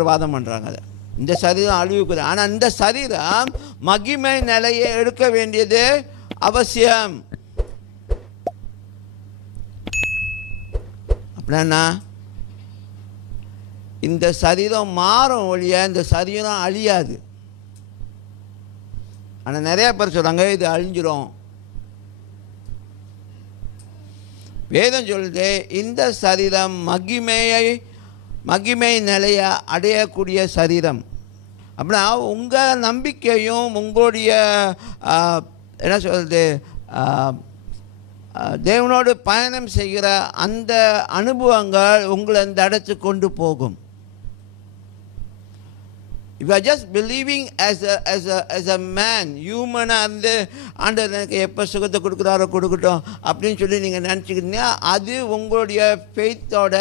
வாதம் பண்ணுறாங்க அதை. இந்த சரீரம் அழிவுக்குது ஆனால் இந்த சரீரம் மகிமை நிலையை எடுக்க வேண்டியது அவசியம். அப்படின்னா இந்த சரீரம் மாறும் ஒழிய இந்த சரீரம் அழியாது. ஆனால் நிறைய பேர் சொல்கிறாங்க இது அழிஞ்சிரும். வேதம் சொல்லுது இந்த சரீரம் மகிமையை மகிமை நிலையை அடையக்கூடிய சரீரம். அப்படின்னா உங்கள் நம்பிக்கையும் உங்களுடைய என்ன சொல்கிறது தேவனோடு பயணம் செய்கிற அந்த அனுபவங்கள் உங்களை அந்த இடத்துக்கு கொண்டு போகும். If are just believing as as a a a ஹியூமனாக இருந்து ஆண்டவர் எனக்கு எப்போ சுகத்தை கொடுக்குறாரோ கொடுக்கட்டும் அப்படின்னு சொல்லி நீங்கள் நினச்சிக்கிட்டீங்கன்னா அது உங்களுடைய ஃபெய்த்தோட